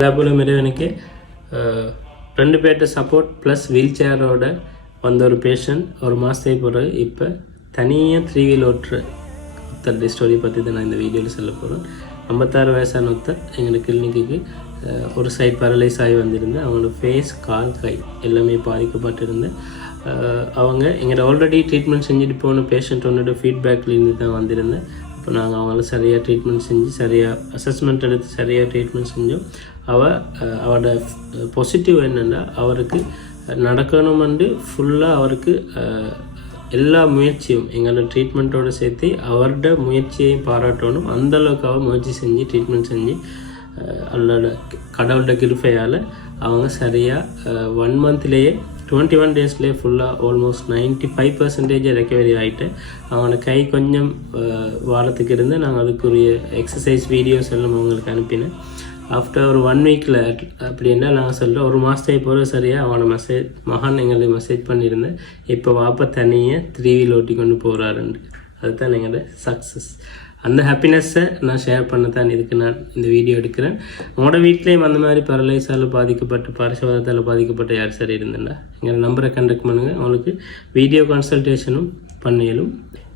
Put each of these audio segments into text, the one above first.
அதேபோல் இறைவனுக்கு 2 பேர்கிட்ட சப்போர்ட் ப்ளஸ் வீல் சேரோட வந்த ஒரு பேஷண்ட் ஒரு மாதத்துக்கு பிறகு இப்போ தனியாக 3 வீல் ஓட்டுற ஒருத்தருடைய ஸ்டோரி பற்றி தான் நான் இந்த வீடியோவில் சொல்ல போகிறேன். 56 வயசான ஒருத்தர் எங்களோட கிளினிக்கு ஒரு சைட் பேரலைஸ் ஆகி வந்திருந்தேன். அவங்களோட ஃபேஸ், கால், கை எல்லாமே பாதிக்கப்பட்டிருந்தேன். அவங்க எங்களோட ஆல்ரெடி ட்ரீட்மெண்ட் செஞ்சுட்டு போன பேஷண்ட் ஒன்னோட ஃபீட்பேக்லேருந்து தான் வந்திருந்தேன். இப்போ நாங்கள் அவங்கள சரியாக ட்ரீட்மெண்ட் செஞ்சு சரியாக அசஸ்மெண்ட் எடுத்து சரியாக ட்ரீட்மெண்ட் செஞ்சோம். அவரோட பாசிட்டிவ் என்னென்னா அவருக்கு நடக்கணுமெண்டு ஃபுல்லாக அவருக்கு எல்லா முயற்சியும் எங்களோட ட்ரீட்மெண்ட்டோடு சேர்த்து அவரோட முயற்சியையும் பாராட்டணும். அந்தளவுக்கு அவர் முயற்சி செஞ்சு ட்ரீட்மெண்ட் செஞ்சு அவளோட கடவுளோட கிருபையால் அவங்க சரியாக 1 மந்த்லேயே 21 டேஸ்லேயே ஃபுல்லாக ஆல்மோஸ்ட் 95% ரெக்கவரி ஆகிட்டு அவங்களோட கை கொஞ்சம் வாரத்துக்கு இருந்து நாங்கள் அதுக்குரிய எக்ஸசைஸ் வீடியோஸ் எல்லாம் அவங்களுக்கு அனுப்பினேன். ஆஃப்டர் ஒரு 1 வீக்கில் அப்படின்னா நாங்கள் சொல்கிறோம் ஒரு மாதத்தை போகிற சரியாக அவனை மகான் எங்களுக்கு மெசேஜ் பண்ணியிருந்தேன். இப்போ வாப்பா தனியாக 3 வீல் ஓட்டி கொண்டு போகிறாருன்னு. அதுதான் எங்களோட சக்ஸஸ். அந்த ஹாப்பினஸ்ஸை நான் ஷேர் பண்ண தான் இதுக்கு நான் இந்த வீடியோ எடுக்கிறேன். உங்களோட வீட்லேயும் அந்த மாதிரி பரலைஸால் பாதிக்கப்பட்டு பார்சவாதத்தால் பாதிக்கப்பட்ட யார் சரி இருந்தேன்னா எங்கள் நம்பரை கண்டக்ட் பண்ணுங்கள். அவங்களுக்கு வீடியோ கன்சல்டேஷனும் பண்ணியலும்.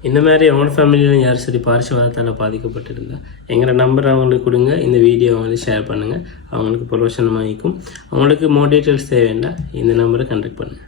இந்த மாதிரி அவங்களோட ஃபேமிலியில் யார் சரி பார்சவாதத்தால் பாதிக்கப்பட்டிருந்தால் எங்களோட நம்பர் அவங்களுக்கு கொடுங்க. இந்த வீடியோ அவங்களுக்கு ஷேர் பண்ணுங்கள். அவங்களுக்கு ப்ரொமோஷன் வாங்கிக்கும். அவங்களுக்கு மோர் டீட்டெயில்ஸ் தேவைன்னா இந்த நம்பரை கண்டக்ட் பண்ணுங்கள்.